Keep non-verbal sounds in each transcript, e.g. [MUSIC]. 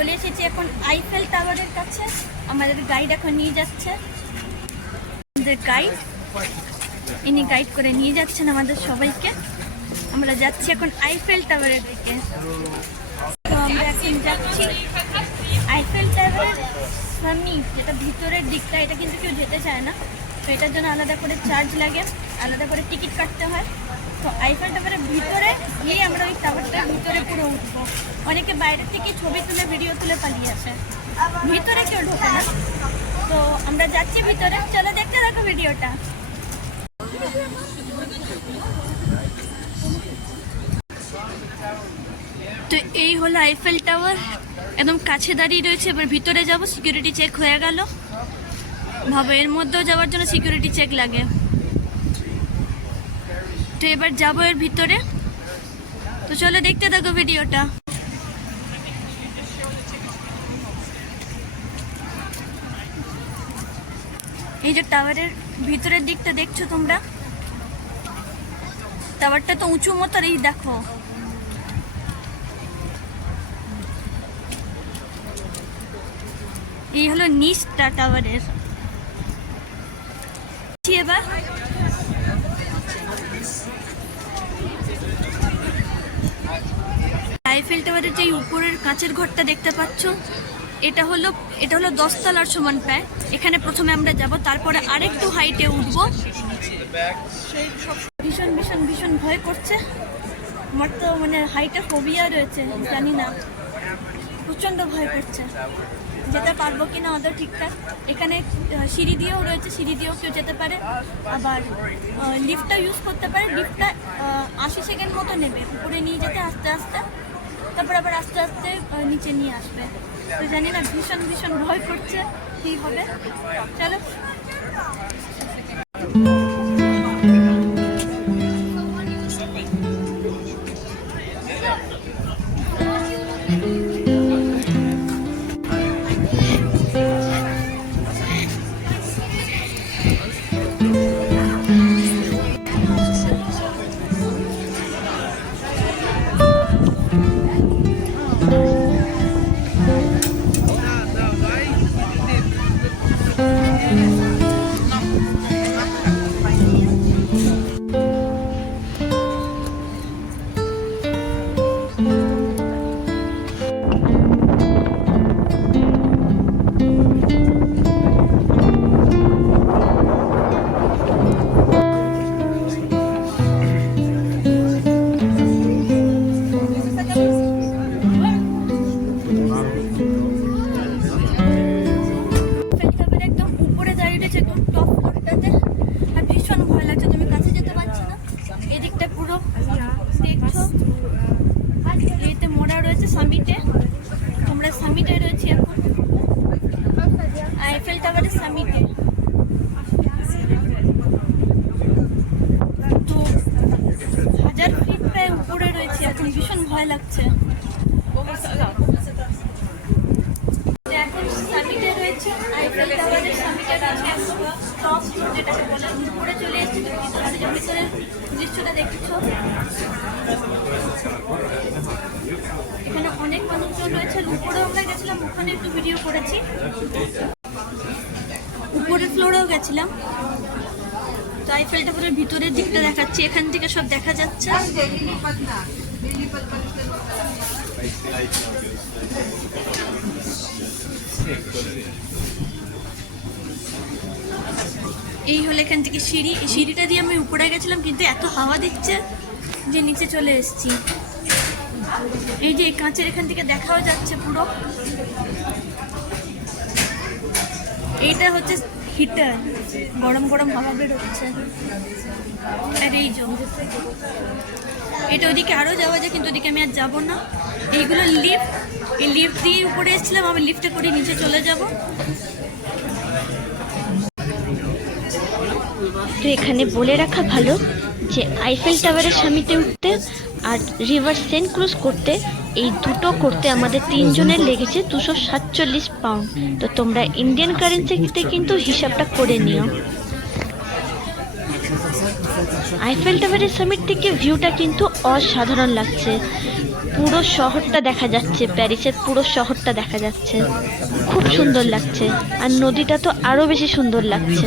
চলে এসেছি এখন আইফেল টাওয়ারের কাছে। আমাদের গাইড এখন নিয়ে যাচ্ছে। আমাদের গাইড ইনি গাইড করে নিয়ে যাচ্ছেন আমাদের সবাইকে। আমরা যাচ্ছি এখন আইফেল টাওয়ারের দিকে। তো আমরা এখন যাচ্ছি আইফেল টাওয়ারের সামনে, যেটা ভিতরের দিকটা, এটা কিন্তু কেউ যেতে চায় না। তো এটার জন্য আলাদা করে চার্জ লাগে। আলাদা করে টিকিট কাটতে হয়। তো আইফেল টাওয়ারের ভিতরে গিয়ে আমরা ওই টাওয়ারটার ভিতরে পুরো উঠবো। অনেকে বাইরে থেকে ছবি তুলে ভিডিও তুলে পালিয়ে আসে ভিতরে কেউ ঢোকে না। তো আমরা যাচ্ছি ভিতরে। চলো দেখতে দেখো ভিডিওটা তো এই হলো আইফেল টাওয়ার একদম কাছে দাঁড়িয়ে রয়েছে, এবার ভিতরে যাব। সিকিউরিটি চেক হয়ে গেল। ভাবো, এর মধ্যেও যাওয়ার জন্য সিকিউরিটি চেক লাগে। তো এবার যাব এর ভিতরে। তো চলো দেখতে থাকো ভিডিওটা। এই যে টাওয়ারের ভিতরের দিকটা দেখছ তোমরা? টাওয়ারটা তো উঁচু মতো, এই দেখো। এই হলো নিচটা টাওয়ারের। এবার। আইফেল টাওয়ারের যে উপরের কাঁচের ঘরটা দেখতে পাচ্ছ, এটা হলো এটা হলো দশতলার সমান প্রায় এখানে প্রথমে আমরা যাব, তারপরে আরেকটু হাইটে উঠবো। ভীষণ ভীষণ ভীষণ ভয় করছে। আমার তো মানে হাইটে ফোবিয়া রয়েছে, জানি না। প্রচণ্ড ভয় করছে। যেতে পারব কি না ওদের ঠিকঠাক। এখানে সিঁড়ি দিয়েও রয়েছে, সিঁড়ি দিয়েও কেউ যেতে পারে। আবার লিফটটা ইউজ করতে পারে। লিফটটা আশি সেকেন্ড মতো নেবে। উপরে নিয়ে যেতে আস্তে আস্তে। তারপর আবার আস্তে আস্তে নিচে নিয়ে আসবে। তো জানি না, ভীষণ ভীষণ ভয় করছে, কী হবে। চলো ভিতরের দৃশ্যটা দেখছ এখানে অনেক মানুষজন রয়েছে উপরেও আমরা গেছিলাম, ওখানে একটু ভিডিও করেছি। উপরের ফ্লোরেও গেছিলাম। তো আইফেল টাওয়ারের ভিতরের দিকটা দেখাচ্ছি, এখান থেকে সব দেখা যাচ্ছে। এই হলো এখান থেকে সিঁড়ি। এই সিঁড়িটা দিয়ে আমি উপরে গেছিলাম, কিন্তু এত হাওয়া দিচ্ছে যে নিচে চলে এসেছি। এই যে কাঁচের এখান থেকে দেখাও যাচ্ছে পুরো। এইটা হচ্ছে হিটার, গরম গরম হাওয়া বেরোচ্ছে। আর এই যে, এটা ওদিকে আরও যাওয়া যায়, কিন্তু ওদিকে আমি আর যাব না। এইগুলো লিফট এই লিফট দিয়ে উপরে এসেছিলাম, আমি লিফটে করে নিচে চলে যাব। তো এখানে বলে রাখা ভালো যে আইফেল টাওয়ারের সামিতে উঠতে আর রিভার সেন্ট ক্রুজ করতে, এই দুটো করতে আমাদের তিনজনের লেগেছে দুশো সাতচল্লিশ পাউন্ড তো তোমরা ইন্ডিয়ান কারেন্সিতে কিন্তু হিসাবটা করে নিও। আইফেল টাওয়ারের সামিট থেকে ভিউটা কিন্তু অসাধারণ লাগছে। পুরো শহরটা দেখা যাচ্ছে প্যারিসের পুরো শহরটা দেখা যাচ্ছে। খুব সুন্দর লাগছে। আর নদীটা তো আরও বেশি সুন্দর লাগছে।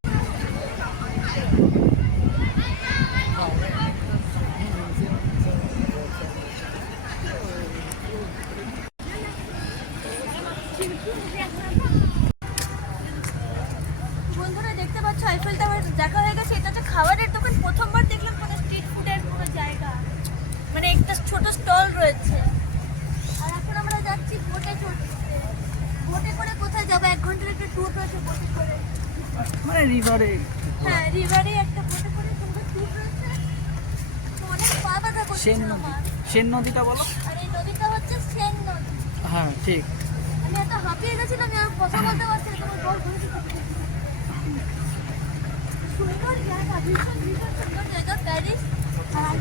সেন নদীটা বলো? আর নদীটা হচ্ছে সেন নদী। হ্যাঁ ঠিক। আমি এত হাঁপিয়ে গেছিলাম যে আর কথা বলতে পারছি না তোমার জল ঘুরতে সুন্দর জায়গা ভীষণ ভীষণ সুন্দর জায়গা প্যারিস। আর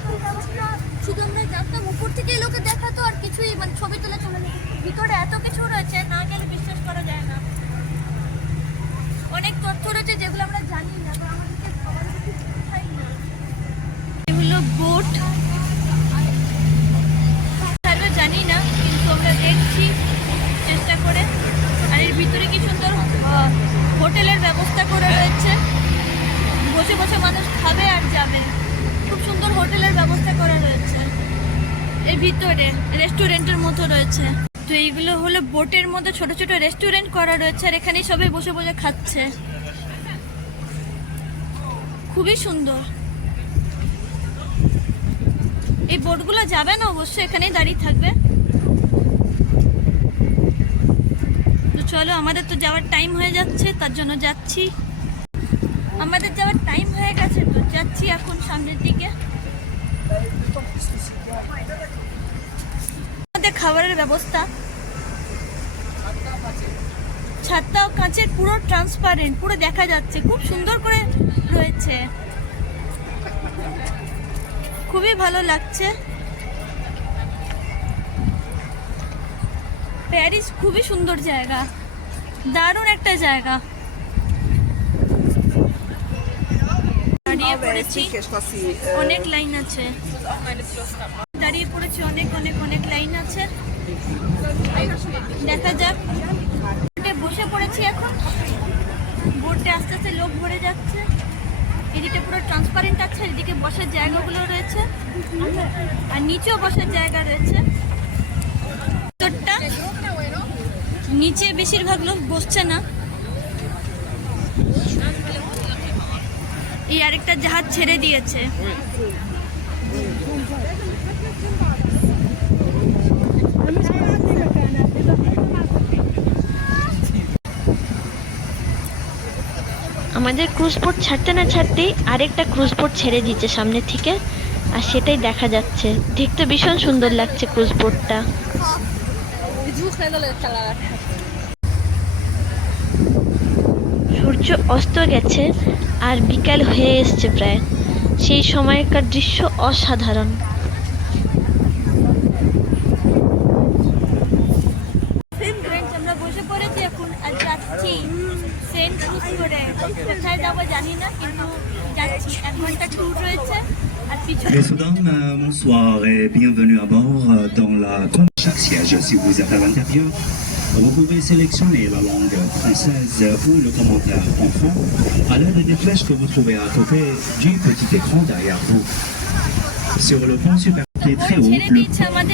শুধু জানতাম উপর থেকেই লোকে দেখাতো আর কিছুই মানে ছবি তুলে চলে যেত ভিতরে এত কিছু রয়েছে না গেলে বিশ্বাস করা যায় না। অনেক তথ্য রয়েছে যেগুলো আমরা জানি না বা আমাদেরকে আমাদেরকে না এগুলো বোট তাহলে জানি না কিন্তু আমরা দেখছি চেষ্টা করে আর এর ভিতরে কি সুন্দর হোটেলের ব্যবস্থা করে রয়েছে। বসে বসে মানুষ খাবে আর যাবে। খুব সুন্দর হোটেলের ব্যবস্থা করা রয়েছে। এর ভিতরে রেস্টুরেন্টের মতো রয়েছে। তো এইগুলো হলো বোটের মধ্যে ছোট ছোট রেস্টুরেন্ট করা রয়েছে আর এখানেই সবাই বসে বসে খাচ্ছে। খুবই সুন্দর। এই বোটগুলো যাবে না অবশ্যই, এখানেই দাঁড়িয়ে থাকবে। চলো, আমাদের তো যাওয়ার টাইম হয়ে যাচ্ছে, তার জন্য যাচ্ছি। আমাদের যাওয়ার টাইম হয়ে গেছে তো যাচ্ছি এখন সামনের দিকে। আমাদের খাবারের ব্যবস্থা। ছাদটাও কাঁচের, পুরো ট্রান্সপারেন্ট পুরো দেখা যাচ্ছে, খুব সুন্দর করে রয়েছে। খুবই ভালো লাগছে। প্যারিস খুবই সুন্দর জায়গা। দারুণ একটা জায়গা। দাঁড়িয়ে পড়েছি। অনেক লাইন আছে। দাঁড়িয়ে পড়েছি অনেক অনেক অনেক লাইন আছে। দেখা যাক। বোটে বসে পড়েছি এখন। বোটে আস্তে আস্তে লোক ভরে যাচ্ছে। এদিকে পুরো ট্রান্সপারেন্ট আছে এদিকে বসার জায়গাগুলো রয়েছে। আর নিচেও বসার জায়গা রয়েছে। নিচে বেশিরভাগ লোক বসছে না। এই আরেকটা জাহাজ ছেড়ে দিয়েছে। আমাদের ক্রুজ বোট ছাড়তে না ছাড়তেই আরেকটা ক্রুজ বোট ছেড়ে দিচ্ছে সামনে থেকে, আর সেটাই দেখা যাচ্ছে। দেখতে ভীষণ সুন্দর লাগছে ক্রুজ বোটটা সূর্য অস্ত গেছে আর বিকাল হয়ে এসছে প্রায়। সেই সময়কার দৃশ্য অসাধারণ। ফ্রেন্ডস আমরা বসে পড়েছি এখন আর যাচ্ছি সেন্ট ক্রুজ করে কোথায় যাব জানি না কিন্তু যাচ্ছি। এক ঘণ্টা ট্যুর রয়েছে আর পিছনে Messieurs, dames, euh, bonsoir et bienvenue à bord euh, dans la siège. Si vous êtes à l'intérieur, vous pouvez sélectionner la langue française ou le commentaire en fond à l'aide des flèches que vous trouvez à côté du petit écran derrière vous. Sur le pont supérieur qui est très haut,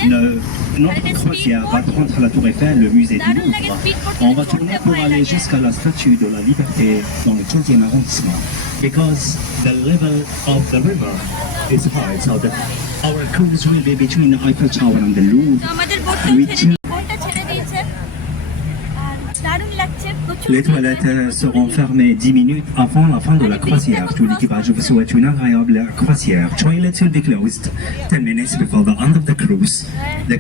le- notre croisière va prendre la tour Eiffel, le musée du Louvre. On va tourner pour aller jusqu'à la statue de la liberté dans le 30e arrondissement. Because the level of the river is high, so the, our cruise will be between the Eiffel Tower and the Louvre. Les toilettes euh, seront fermées 10 minutes avant la fin de la croisière. Tout l'équipage vous souhaite une agréable croisière. Toilets will be closed 10 minutes before the end of the cruise. The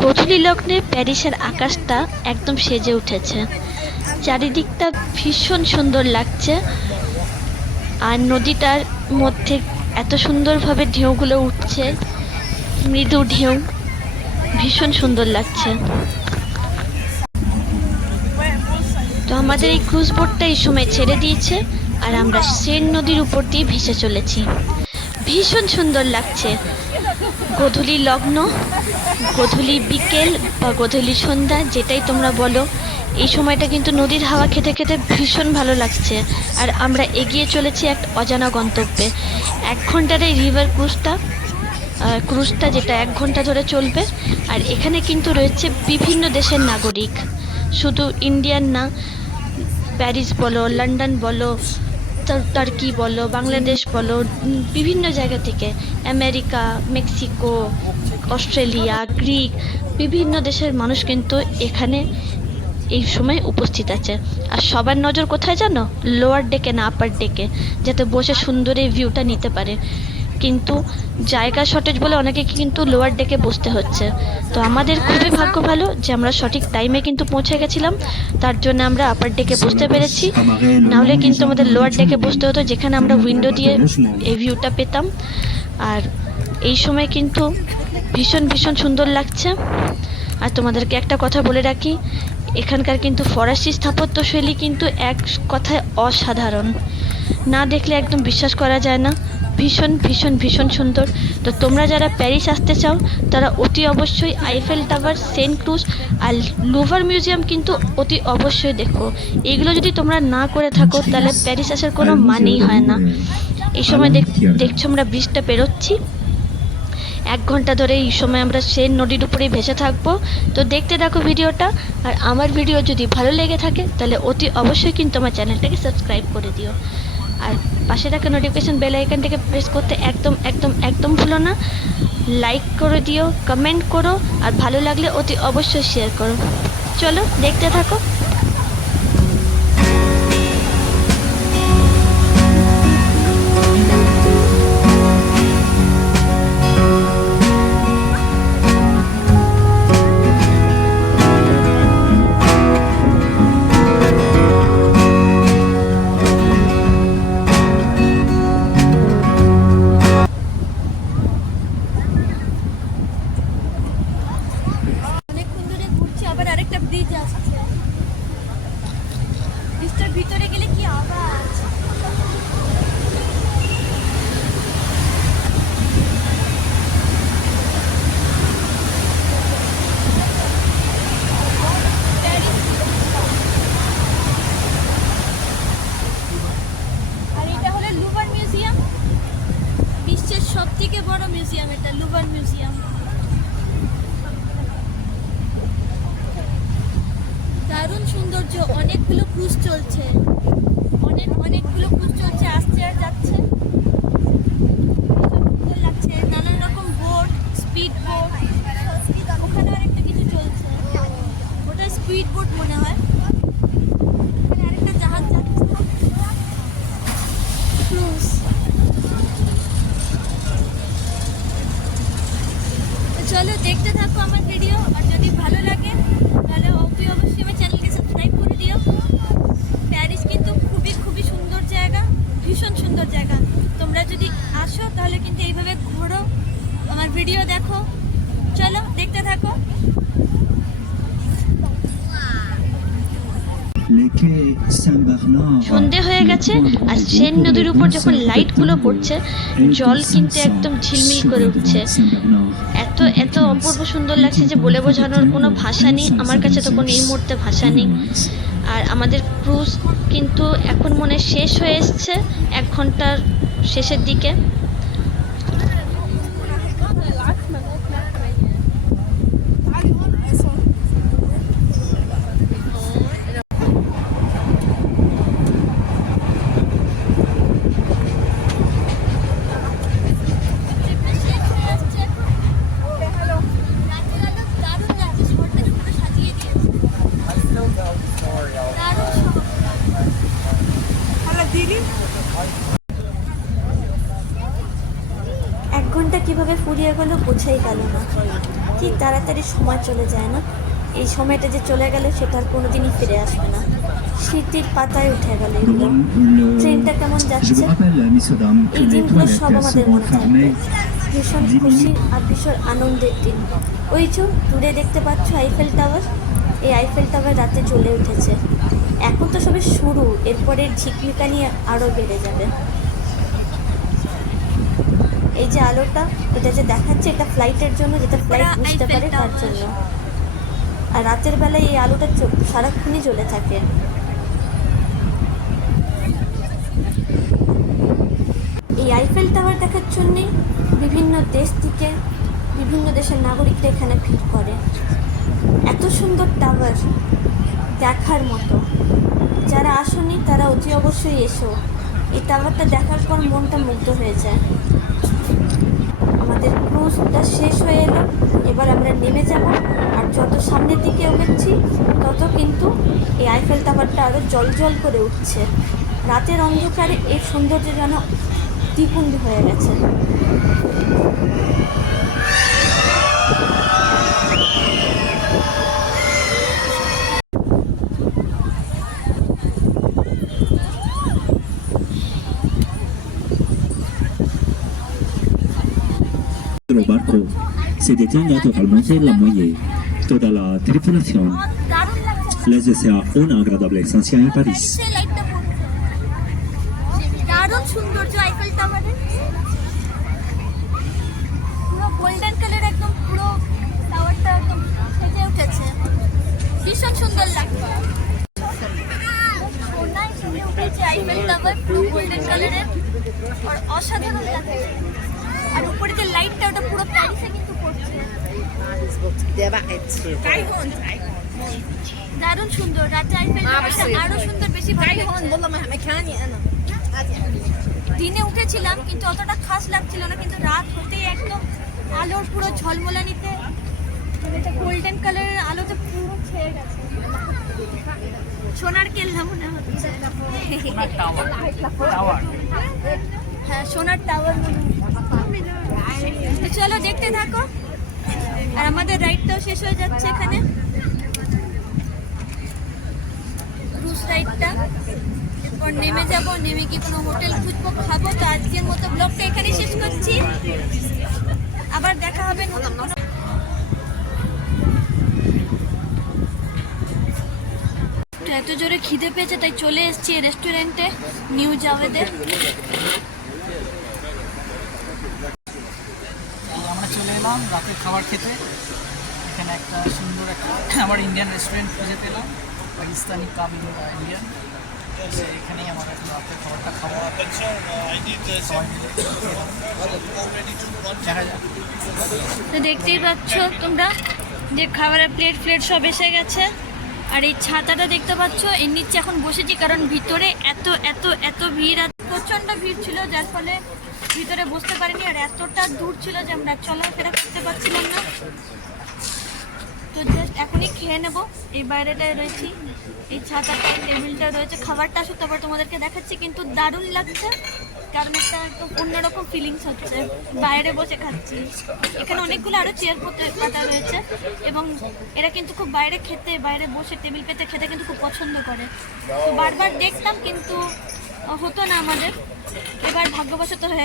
গোধূলি লগ্নে প্যারিসের আকাশটা একদম সেজে উঠেছে চারিদিকটা ভীষণ সুন্দর লাগছে আর নদীটার মধ্যে এত সুন্দরভাবে ঢেউগুলো উঠছে, মৃদু ঢেউ, ভীষণ সুন্দর লাগছে। তো আমাদের এই ক্রুজ বোটটা এই সময় ছেড়ে দিয়েছে, আর আমরা সেন নদীর উপর দিয়ে ভেসে চলেছি। ভীষণ সুন্দর লাগছে। গোধূলি লগ্ন, গোধূলি বিকেল বা গোধূলি সন্ধ্যা, যেটাই তোমরা বলো এই সময়টা কিন্তু নদীর হাওয়া খেতে খেতে ভীষণ ভালো লাগছে। আর আমরা এগিয়ে চলেছি এক অজানা গন্তব্যে। এক ঘণ্টার এই রিভার ক্রুজটা ক্রুজটা যেটা এক ঘণ্টা ধরে চলবে, আর এখানে কিন্তু রয়েছে বিভিন্ন দেশের নাগরিক। শুধু ইন্ডিয়ান না প্যারিস বলো লন্ডন বলো টার্কি বলো বাংলাদেশ বলো বিভিন্ন জায়গা থেকে আমেরিকা মেক্সিকো অস্ট্রেলিয়া গ্রিক বিভিন্ন দেশের মানুষ কিন্তু এখানে এই সময় উপস্থিত আছে। আর সবার নজর কোথায় জানো? লোয়ার ডেকে না আপার ডেকে যাতে বসে সুন্দর এই ভিউটা নিতে পারে। কিন্তু জায়গা শর্টেজ বলে অনেকে কিন্তু লোয়ার ডেকে বসতে হচ্ছে। তো আমাদের খুবই ভাগ্য ভালো যে আমরা সঠিক টাইমে কিন্তু পৌঁছে গেছিলাম। তার জন্য আমরা আপার ডেকে বসতে পেরেছি। নাহলে কিন্তু আমাদের লোয়ার ডেকে বসতে হতো, যেখানে আমরা উইন্ডো দিয়ে এই ভিউটা পেতাম। আর এই সময় কিন্তু ভীষণ ভীষণ সুন্দর লাগছে। আর তোমাদেরকে একটা কথা বলে রাখি এখানকার কিন্তু ফরাসি স্থাপত্যশৈলী কিন্তু এক কথায় অসাধারণ। না দেখলে একদম বিশ্বাস করা যায় না। ভীষণ ভীষণ ভীষণ সুন্দর। তো তোমরা যারা প্যারিস আসতে চাও, তারা অতি অবশ্যই আইফেল টাওয়ার, সেন্ট ক্রুজ আর লুভার মিউজিয়াম কিন্তু অতি অবশ্যই দেখো। এগুলো যদি তোমরা না করে থাকো, তাহলে প্যারিস আসার কোনো মানেই হয় না। এই সময় দেখ, দেখছ আমরা ব্রিজটা পেরোচ্ছি। এক ঘণ্টা ধরে এই সময় আমরা সেন নদীর উপরেই ভেসে থাকব। তো দেখতে থাকো ভিডিওটা, আর আমার ভিডিও যদি ভালো লেগে থাকে, তাহলে অতি অবশ্যই কিন্তু আমার চ্যানেলটাকে সাবস্ক্রাইব করে দিও। আর পাশে থাকা নোটিফিকেশন বেল আইকনটাকে প্রেস করতে একদম একদম একদম ভুলো না। লাইক করে দিও কমেন্ট করো, আর ভালো লাগলে অতি অবশ্যই শেয়ার করো। চলো, দেখতে থাকো। থেকে বড় মিউজিয়াম এটা লুভার মিউজিয়াম দারুণ সৌন্দর্য, অনেকগুলো ক্রুজ চলছে। অনেক, অনেকগুলো ক্রুজ চলছে, আসছে আর যাচ্ছে। লাগছে, নানান রকম বোট স্পিড বোট ওখানে আরেকটা কিছু চলছে। ওটা স্পিড বোট মনে হয় ওখানে আরেকটা জাহাজ যাচ্ছে ক্রুজ চলো দেখতে থাকো আমার ভিডিও আর যদি ভালো লাগে তাহলে অবশ্যই অবশ্যই আমার চ্যানেলকে সাবস্ক্রাইব করে দিও প্যারিস কিন্তু খুবই খুবই সুন্দর জায়গা ভীষণ সুন্দর জায়গা তোমরা যদি আসো তাহলে কিন্তু এইভাবে ঘোরো আমার ভিডিও দেখো চলো দেখতে থাকো. সন্ধে হয়ে গেছে আর সেন নদীর উপর যখন লাইটগুলো পড়ছে জল কিন্তু একদম ঝিলমিল করে উঠছে এত এত অপূর্ব সুন্দর লাগছে যে বলে বোঝানোর কোনো ভাষা নেই। আমার কাছে তো কোনো এই মুহূর্তে ভাষা নেই। আর আমাদের ক্রুজ কিন্তু এখন মনে শেষ হয়ে এসছে, এক ঘণ্টার শেষের দিকে ট্রিপটা শেষ হয়ে আসছে এখন রাতের আলো দারুণ লাগছে শহরটাকে পুরো সাজিয়ে দিয়েছে দারুণ শহর এক ঘণ্টা কীভাবে ফুরিয়ে গেল বোঝাই গেল না। কি তাড়াতাড়ি সময় চলে যায় না? এই সময়টা যে চলে গেল সেটা আর কোনোদিনই ফিরে আসবে না। স্মৃতির পাতায় উঠে গেল ট্রেনটা কেমন যাচ্ছে? এই দিনগুলো সব আমাদের মনে থাকবে। ভীষণ খুশি আর ভীষণ আনন্দের দিন। ওই যে দূরে দেখতে পাচ্ছ আইফেল টাওয়ার এই আইফেল টাওয়ার রাতে চলে উঠেছে। এখন তো সবে শুরু এরপরে ঝিকমিকানি আরও বেড়ে যাবে। এই যে আলোটা এটা যে দেখাচ্ছে এটা ফ্লাইটের জন্য যেটা ফ্লাইট বুঝতে পারে তার জন্য। আর রাতের বেলায় এই আলোটা চো- সারাক্ষণই জ্বলে থাকে। এই আইফেল টাওয়ার দেখার জন্যে বিভিন্ন দেশ থেকে বিভিন্ন দেশের নাগরিকরা এখানে ভিড় করে। এত সুন্দর টাওয়ার দেখার মতো। যারা আসনি, তারা অতি অবশ্যই এসো। এই টাওয়ারটা দেখার পর মনটা মুগ্ধ হয়ে যায়। আমাদের ক্রুজটা শেষ হয়ে এলো। এবার আমরা নেমে যাব। আর যত সামনের দিকে এগোচ্ছি, তত কিন্তু এই আইফেল টাওয়ারটা আরও জল জল করে উঠছে। রাতের অন্ধকারে এর সৌন্দর্য যেন দ্বিগুণ হয়ে গেছে। El barco se detient naturalmente en la mollée. Toda la লাগছে les desea una agradable estancia en París. ভীষণ সুন্দর আর অসাধারণ লাগছে আর উপরে যে লাইটটা ওটা পুরো প্যারিসে কিন্তু পড়ছে। দারুণ সুন্দর। রাতে আইফেল আরও সুন্দর বেশি ভালো লাগছে। দিনে উঠেছিলাম কিন্তু অতটা খাস লাগছিল না কিন্তু রাত হতেই একদম আলোর পুরো ঝলমলানিতে এটা গোল্ডেন কালারের আলোতে পুরো ছেয়ে গেছে। সোনার কেল্লা মনে হচ্ছে। হ্যাঁ সোনার টাওয়ার মনে চলো দেখতে থাকো। আর আমাদের রাইডটাও শেষ হয়ে যাচ্ছে এখানে। রাইডটা এরপর নেমে যাব, নেমে কি কোনো হোটেল খুঁজবো, খাব। তো আজকের মতো ব্লগটা এখানে শেষ করছি। আবার দেখা হবে এত জোরে খিদে পেয়েছে, তাই চলে এসেছি রেস্টুরেন্টে নিউ জাভেদের আমরা চলে এলাম রাতের খাবার খেতে। এখানে একটা সুন্দর একটা [CLEARS THROAT] আমার ইন্ডিয়ান রেস্টুরেন্ট খুঁজে পেলাম, পাকিস্তানি কাম ইন্ডিয়ান এখানেই আমার এখন রাতের খাবারটা তো দেখতেই পাচ্ছ তোমরা যে খাবারের প্লেট প্লেট সব এসে গেছে। আর এই ছাতাটা দেখতে পাচ্ছ, এর নিচে এখন বসেছি কারণ ভিতরে এত এত এত ভিড় আর প্রচণ্ড ভিড় ছিল, যার ফলে ভিতরে বসতে পারিনি, আর এতটা দূর ছিল যে আমরা চলাফেরা করতে পারছিলাম না। তো জাস্ট এখনই খেয়ে নেব। এই বাইরেটায় রয়েছি, এই ছাতাটা টেবিলটা রয়েছে, খাবারটা আসলে তারপর তোমাদেরকে দেখাচ্ছি, কিন্তু দারুণ লাগছে, কারণ একটা অন্যরকম ফিলিংস হচ্ছে। বাইরে বসে খাচ্ছি। এখানে অনেকগুলো আরও চেয়ার পাতা রয়েছে, এবং এরা কিন্তু খুব বাইরে খেতে, বাইরে বসে টেবিল পেতে খেতে কিন্তু খুব পছন্দ করে। তো বারবার দেখতাম, কিন্তু হতো না আমাদের। এবার ভাগ্যবশত হয়ে